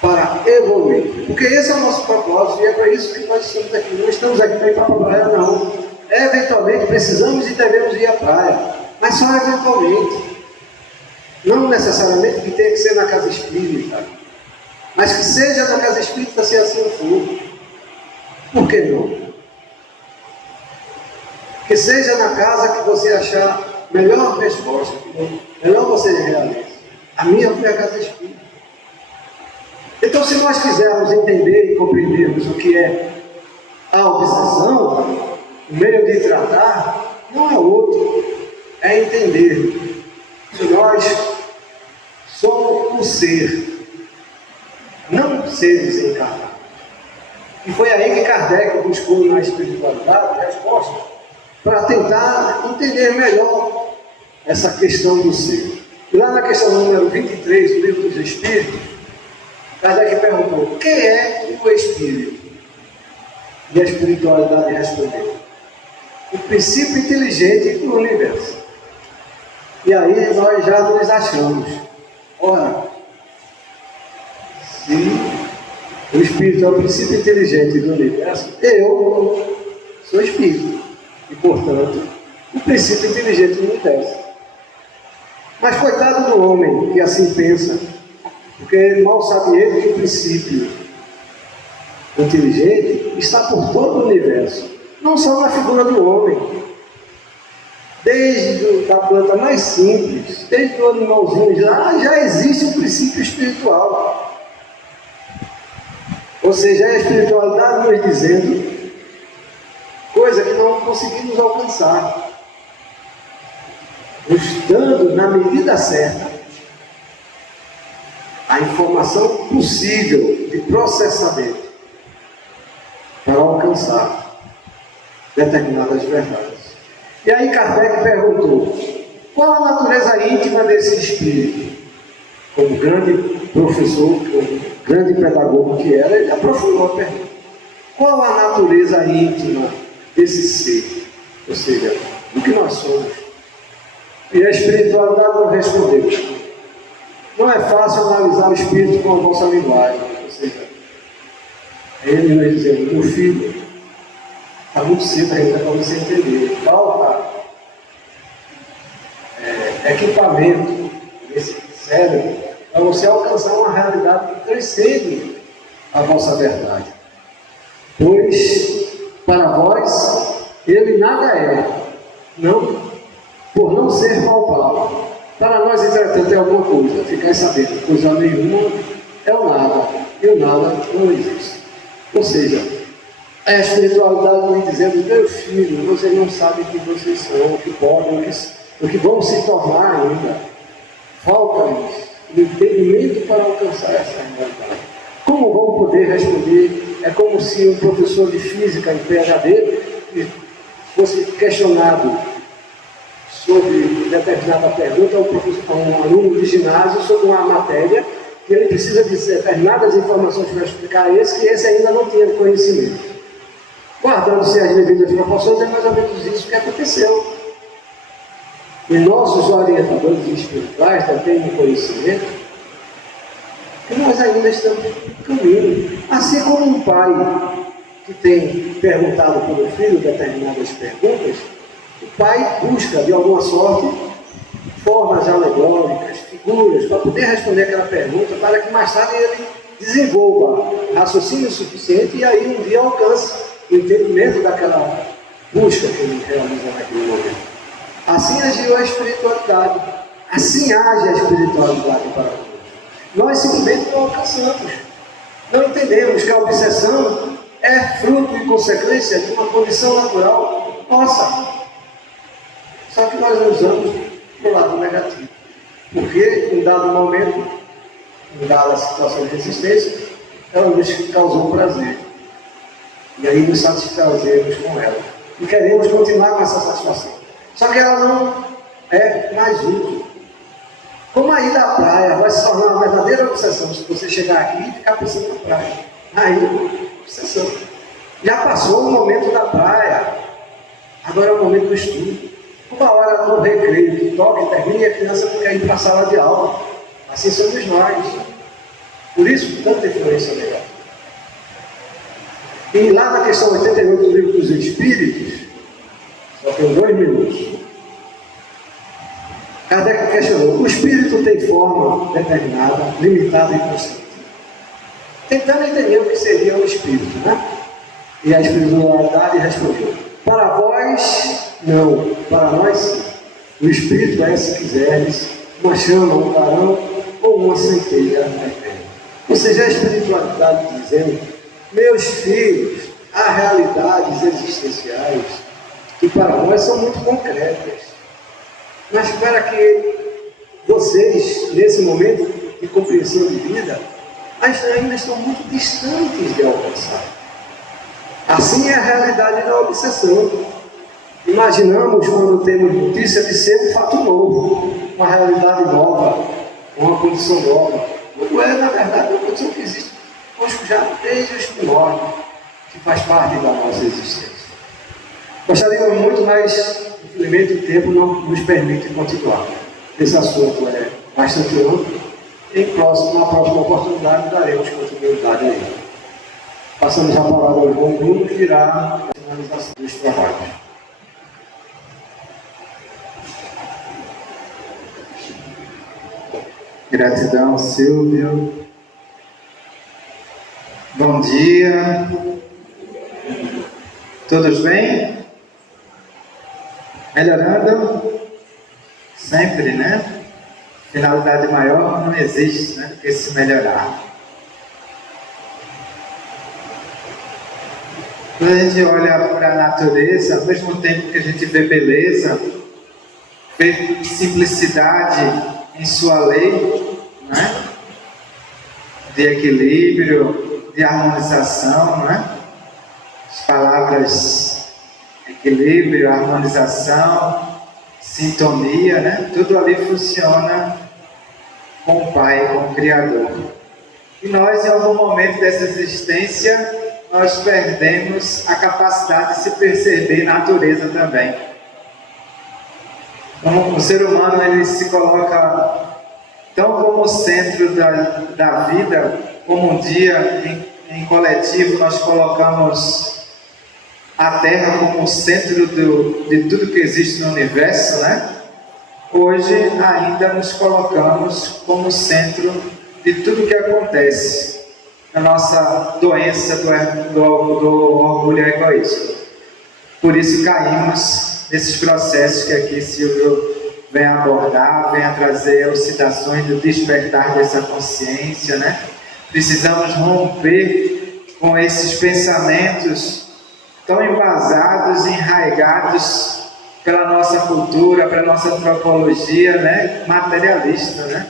para evoluir. Porque esse é o nosso propósito e é para isso que nós estamos aqui. Não estamos aqui para ir para a praia, não. Eventualmente precisamos e devemos ir à praia, mas só eventualmente. Não necessariamente que tenha que ser na casa espírita, mas que seja na casa espírita se assim for. Por que não? Que seja na casa que você achar melhor resposta, melhor você realize. A minha foi a casa espírita. Então, se nós quisermos entender e compreendermos o que é a obsessão, o meio de tratar não é outro, é entender que nós somos um ser, não seres encarnados. E foi aí que Kardec buscou na espiritualidade resposta para tentar entender melhor essa questão do ser. E lá na questão número 23 do Livro dos Espíritos, Kardec perguntou: o que é o Espírito? E a espiritualidade respondeu: o princípio inteligente do universo. E aí nós já nos achamos. Ora, se o Espírito é o princípio inteligente do universo, eu sou Espírito. E, portanto, o princípio inteligente do universo. Mas coitado do homem que assim pensa, porque mal sabe ele que o princípio inteligente está por todo o universo, não só na figura do homem. Desde a planta mais simples, desde o animalzinho, já existe um princípio espiritual. Ou seja, é a espiritualidade nos dizendo coisa que não conseguimos alcançar, nos dando, na medida certa, a informação possível de processamento para alcançar determinadas verdades. E aí Kardec perguntou: qual a natureza íntima desse espírito? Como grande professor, como grande pedagogo que era, ele aprofundou a pergunta: qual a natureza íntima desse ser? Ou seja, do que nós somos. E a espiritualidade não respondeu. Não é fácil analisar o espírito com a nossa linguagem. Ou seja, ele nos dizendo: meu filho, está muito cedo ainda para você entender. Falta equipamento nesse cérebro para você alcançar uma realidade que transcende a vossa verdade. Pois, para vós, ele nada é, não por não ser palpável. Para nós, entretanto, é alguma coisa, ficar sabendo, coisa nenhuma é o nada, e o nada não existe. Ou seja, a espiritualidade vem dizendo: meu filho, vocês não sabem o que vocês são, o que podem, o que vão se tornar ainda. Falta-lhes o entendimento para alcançar essa realidade. Como vão poder responder? É como se um professor de física em PhD fosse questionado sobre determinada pergunta a um aluno de ginásio sobre uma matéria, que ele precisa de determinadas informações para explicar a esse, que esse ainda não tinha conhecimento. Guardando-se as devidas proporções, é mais ou menos isso que aconteceu. E nossos orientadores espirituais também têm conhecimento que nós ainda estamos no caminho. Assim como um pai que tem perguntado para o filho determinadas perguntas, o pai busca, de alguma sorte, formas alegóricas, figuras, para poder responder aquela pergunta, para que mais tarde ele desenvolva raciocínio suficiente e aí um dia alcance o entendimento daquela busca que ele realiza naquele momento. Assim agiu a espiritualidade, assim age a espiritualidade para nós. Nós simplesmente não alcançamos, não entendemos que a obsessão é fruto e consequência de uma condição natural nossa. Só que nós usamos para o lado negativo, porque em dado momento, em dada situação de resistência, ela nos causou prazer. E aí nos satisfazemos com ela. E queremos continuar com essa satisfação. Só que ela não é mais útil. Como a ida à praia vai se tornar uma verdadeira obsessão se você chegar aqui e ficar pensando na praia. Aí, obsessão. Já passou o momento da praia, agora é o momento do estudo. Uma hora no recreio que toca e termina e a criança não quer ir para a sala de aula. Assim somos nós. Por isso, tanta influência negativa. E lá na questão 88 do Livro dos Espíritos, só tem 2 minutos, Kardec questionou: o espírito tem forma determinada, limitada e consciente? Tentando entender o que seria o espírito, né? E a espiritualidade respondeu: para vós, não, para nós sim. O espírito é, se quiseres, uma chama, um clarão ou uma centelha eterna. Ou seja, a espiritualidade dizendo: meus filhos, há realidades existenciais que para nós são muito concretas, mas para que vocês, nesse momento de compreensão de vida, ainda estão muito distantes de alcançar. Assim é a realidade da obsessão. Imaginamos quando temos notícia de ser um fato novo, uma realidade nova, uma condição nova. Quando é, na verdade, uma condição que existe conosco já desde os primórdios, que faz parte da nossa existência. Gostaríamos muito, mas infelizmente o tempo não nos permite continuar. Esse assunto é bastante amplo. Na próxima oportunidade daremos continuidade a ele. Passamos a palavra ao João Bruno, que irá a finalização dos trabalhos. Gratidão, Silvio. Bom dia. Todos bem? Melhorando? Sempre, né? Finalidade maior não existe, né, do que se melhorar. Quando a gente olha para a natureza, ao mesmo tempo que a gente vê beleza, vê simplicidade em sua lei, né? De equilíbrio, de harmonização, né? As palavras equilíbrio, harmonização, sintonia, né? Tudo ali funciona com o Pai, com o Criador. E nós, em algum momento dessa existência, nós perdemos a capacidade de se perceber natureza também. Então, o ser humano, ele se coloca tão como centro da vida, como um dia em coletivo nós colocamos a Terra como centro de tudo que existe no universo, né? Hoje ainda nos colocamos como centro de tudo que acontece. A nossa doença do orgulho egoísta. Por isso caímos nesses processos que aqui Silvio vem abordar, vem a trazer elucidações do despertar dessa consciência, né? Precisamos romper com esses pensamentos tão embasados, enraigados pela nossa cultura, pela nossa antropologia, né? Materialista, né?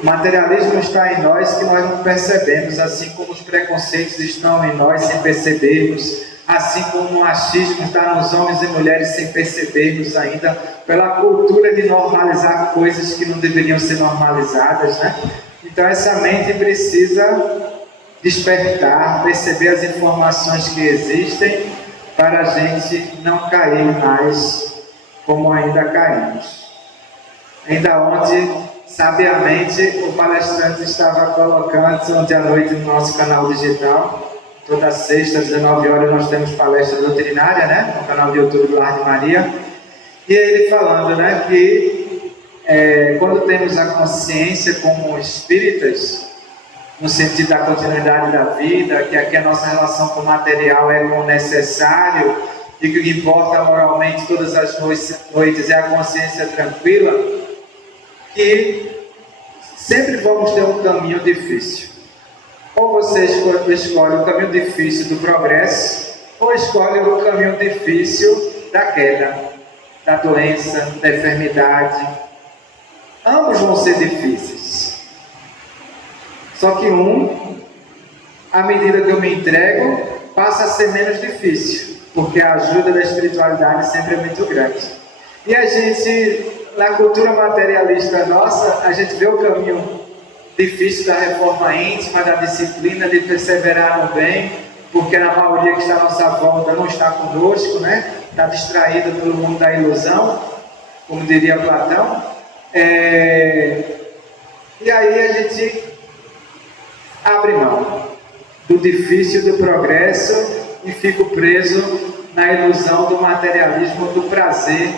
O materialismo está em nós que nós não percebemos, assim como os preconceitos estão em nós sem percebermos, assim como o machismo está nos homens e mulheres sem percebermos ainda, pela cultura de normalizar coisas que não deveriam ser normalizadas, né? Então essa mente precisa despertar, perceber as informações que existem para a gente não cair mais como ainda caímos. Ainda ontem, sabiamente, o palestrante estava colocando ontem à noite no nosso canal digital. Toda sexta, às 19 horas, nós temos palestra doutrinária, né? No canal de YouTube do Lar de Maria. E ele falando, né, que quando temos a consciência como espíritas, no sentido da continuidade da vida, que aqui a nossa relação com o material é com o necessário, e que o que importa moralmente todas as noites é a consciência tranquila, que sempre vamos ter um caminho difícil. Ou você escolhe o caminho difícil do progresso, ou escolhe o caminho difícil da queda, da doença, da enfermidade. Ambos vão ser difíceis. Só que à medida que eu me entrego, passa a ser menos difícil, porque a ajuda da espiritualidade sempre é muito grande. E a gente, na cultura materialista nossa, a gente vê o caminho difícil da reforma íntima, da disciplina, de perseverar no bem, porque a maioria que está à nossa volta não está conosco, né? Está distraída pelo mundo da ilusão, como diria Platão. E aí a gente abre mão do difícil do progresso e fico preso na ilusão do materialismo, do prazer,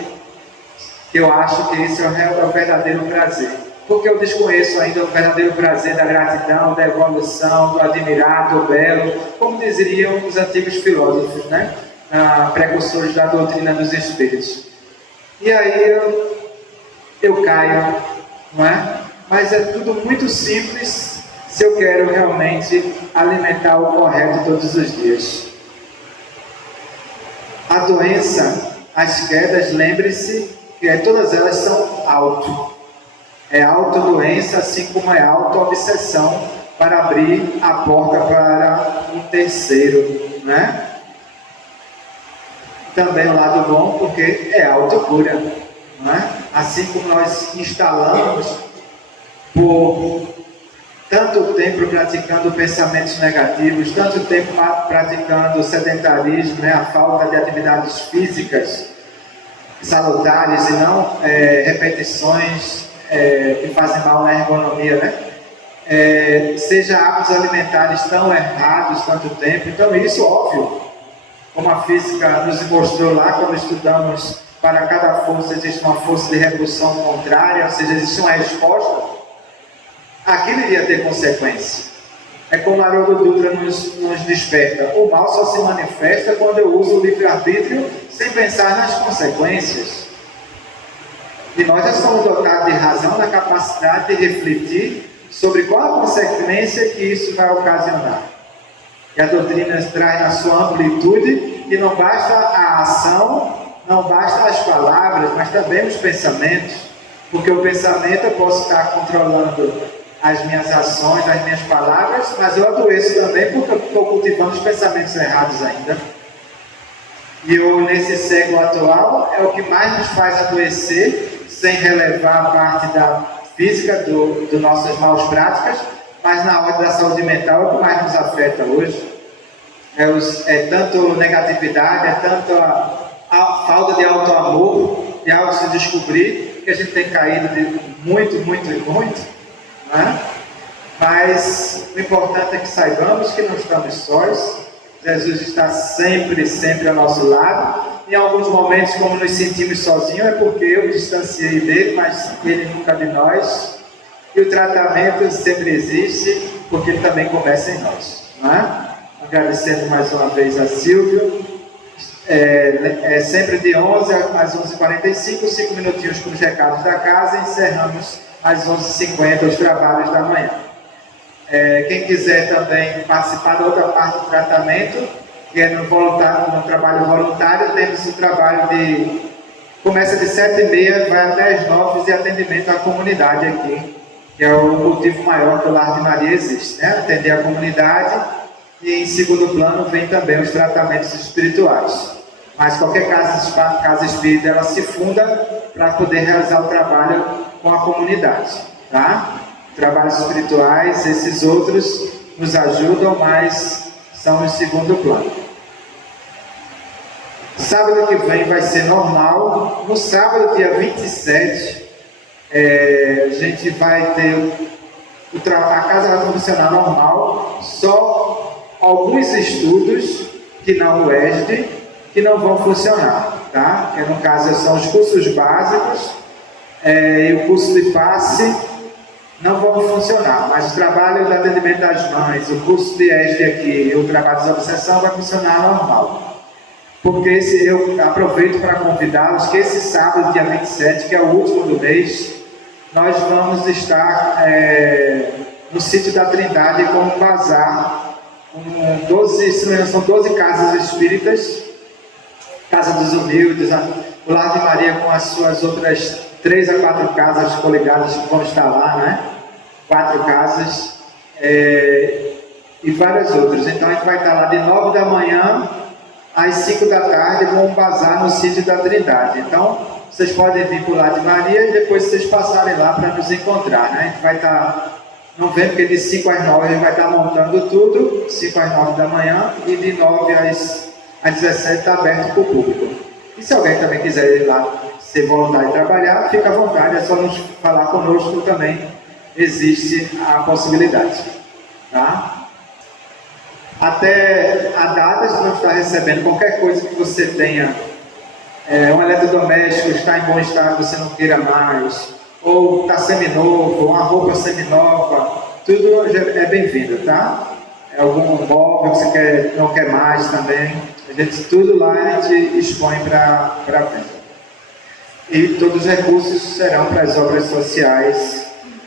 que eu acho que esse é o verdadeiro prazer. Porque eu desconheço ainda o verdadeiro prazer da gratidão, da evolução, do admirar, do belo, como dizeriam os antigos filósofos, né? Precursores da doutrina dos espíritos. E aí eu caio, não é? Mas é tudo muito simples se eu quero realmente alimentar o correto todos os dias. A doença, as quedas, lembre-se que todas elas são auto. É autodoença, assim como é auto-obsessão, para abrir a porta para um terceiro, né? Também o lado bom, porque é autocura, não é? Assim como nós instalamos por tanto tempo praticando pensamentos negativos, tanto tempo praticando o sedentarismo, né? A falta de atividades físicas salutares e não repetições que fazem mal na ergonomia, né? Seja hábitos alimentares tão errados tanto tempo. Então isso, óbvio, como a física nos mostrou lá quando estudamos, para cada força existe uma força de repulsão contrária, ou seja, existe uma resposta, aquilo iria ter consequência. É como Haroldo Dutra nos desperta. O mal só se manifesta quando eu uso o livre-arbítrio sem pensar nas consequências. E nós já somos dotados de razão na capacidade de refletir sobre qual a consequência que isso vai ocasionar. E a doutrina traz na sua amplitude que não basta a ação, não basta as palavras, mas também os pensamentos. Porque o pensamento eu posso estar controlando as minhas ações, as minhas palavras, mas eu adoeço também porque eu estou cultivando os pensamentos errados ainda. E nesse século atual é o que mais nos faz adoecer, sem relevar a parte da física das nossas maus práticas, mas na ordem da saúde mental é o que mais nos afeta hoje. É tanto negatividade, é tanto a falta de auto-amor, de auto-se descobrir, que a gente tem caído de muito, né? Mas o importante é que saibamos que não estamos sós. Jesus está sempre ao nosso lado. Em alguns momentos, como nos sentimos sozinhos, é porque eu me distanciei dele, mas ele nunca de nós. E o tratamento sempre existe, porque ele também começa em nós, não é? Agradecendo mais uma vez a Silvio, É sempre de 11 às 11h45, 5 minutinhos para os recados da casa, e encerramos às 11h50 os trabalhos da manhã. Quem quiser também participar da outra parte do tratamento, que é no trabalho voluntário, temos o trabalho começa de 7h30, vai até as 9h, de atendimento à comunidade aqui, que é o motivo maior que o Lar de Maria existe, né? Atender a comunidade, e em segundo plano vem também os tratamentos espirituais. Mas qualquer casa espírita, ela se funda para poder realizar o trabalho com a comunidade, tá? Trabalhos espirituais, esses outros nos ajudam, mas são em segundo plano. Sábado que vem vai ser normal. No sábado, dia 27, a gente vai ter a casa vai funcionar normal, só alguns estudos que não o ESD, que não vão funcionar, tá? Que no caso são os cursos básicos e o curso de passe não vão funcionar, mas o trabalho de atendimento das mães, o curso de ESD aqui e o trabalho de obsessão vai funcionar normal. Porque eu aproveito para convidá-los que esse sábado, dia 27, que é o último do mês, nós vamos estar no sítio da Trindade com um bazar, são 12 casas espíritas, Casa dos Humildes, o Lar de Maria com as suas outras 3 a 4 casas coligadas que vão estar lá, né? 4 casas e várias outras. Então a gente vai estar lá de 9 da manhã às 5 da tarde com um bazar no sítio da Trindade. Então vocês podem vir por Lar de Maria e depois vocês passarem lá para nos encontrar, né? A gente vai estar, não vem porque de 5 às 9 a gente vai estar montando tudo, 5 às 9 da manhã, e de 9 às 17 está aberto para o público. E se alguém também quiser ir lá ser voluntário e trabalhar, fica à vontade, é só nos falar conosco também, existe a possibilidade, tá? Até a data de não estar recebendo qualquer coisa que você tenha, um eletrodoméstico está em bom estado, você não queira mais, ou está seminovo, uma roupa seminova, tudo é bem-vindo, tá? Algum móvel que você não quer mais também, tudo lá a gente expõe para venda. E todos os recursos serão para as obras sociais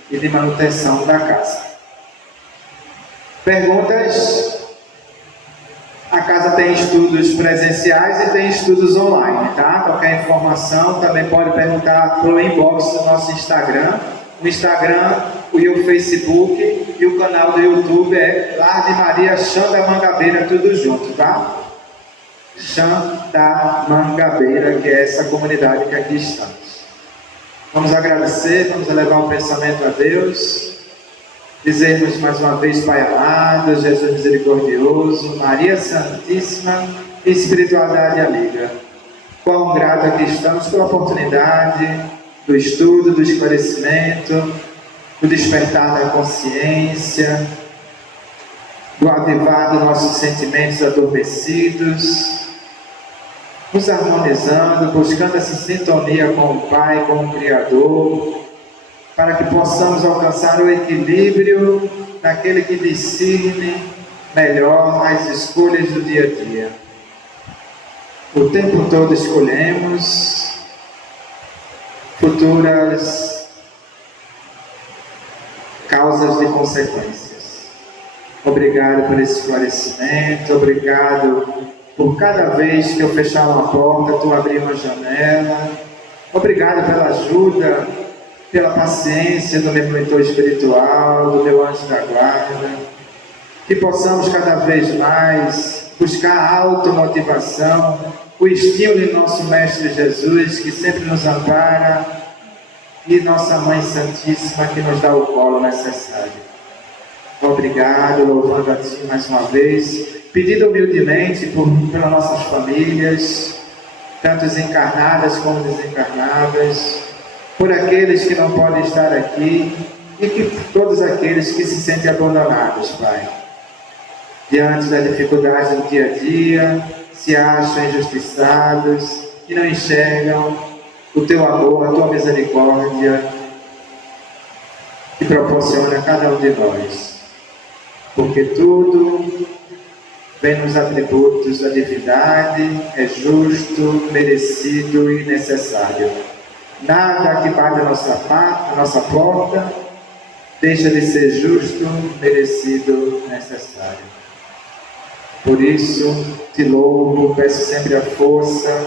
e de manutenção da casa. Perguntas? A casa tem estudos presenciais e tem estudos online, tá? Qualquer informação também pode perguntar pelo inbox do nosso Instagram. O Instagram e o Facebook e o canal do YouTube é Lar de Maria Chã da Mangabeira, tudo junto, tá? Chã da Mangabeira, que é essa comunidade que aqui estamos. Vamos agradecer, vamos elevar o pensamento a Deus. Dizermos mais uma vez, Pai amado, Jesus misericordioso, Maria Santíssima, Espiritualidade amiga. Quão grato aqui estamos pela oportunidade do estudo, do esclarecimento, do despertar da consciência, do avivar dos nossos sentimentos adormecidos, nos harmonizando, buscando essa sintonia com o Pai, com o Criador, para que possamos alcançar o equilíbrio daquele que discerne melhor as escolhas do dia a dia. O tempo todo escolhemos futuras causas de consequências. Obrigado por esse esclarecimento, obrigado por cada vez que eu fechar uma porta, tu abrir uma janela. Obrigado pela ajuda, pela paciência do meu mentor espiritual, do meu anjo da guarda, que possamos cada vez mais buscar a automotivação, o estímulo de nosso Mestre Jesus, que sempre nos ampara, e nossa Mãe Santíssima, que nos dá o colo necessário. Obrigado, louvando a Ti mais uma vez, pedindo humildemente pelas nossas famílias, tanto encarnadas como desencarnadas, por aqueles que não podem estar aqui e que todos aqueles que se sentem abandonados, Pai, diante das dificuldades do dia a dia, se acham injustiçados e não enxergam o Teu amor, a Tua misericórdia que proporciona a cada um de nós, porque tudo vem nos atributos da divindade, é justo, merecido e necessário. Nada que bate a nossa porta deixa de ser justo, merecido, necessário. Por isso, te louvo, peço sempre a força,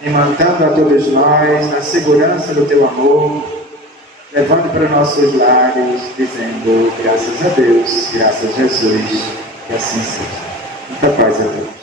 imantando a todos nós na segurança do teu amor, levando para nossos lares, dizendo graças a Deus, graças a Jesus, que assim seja. Muita paz a Deus.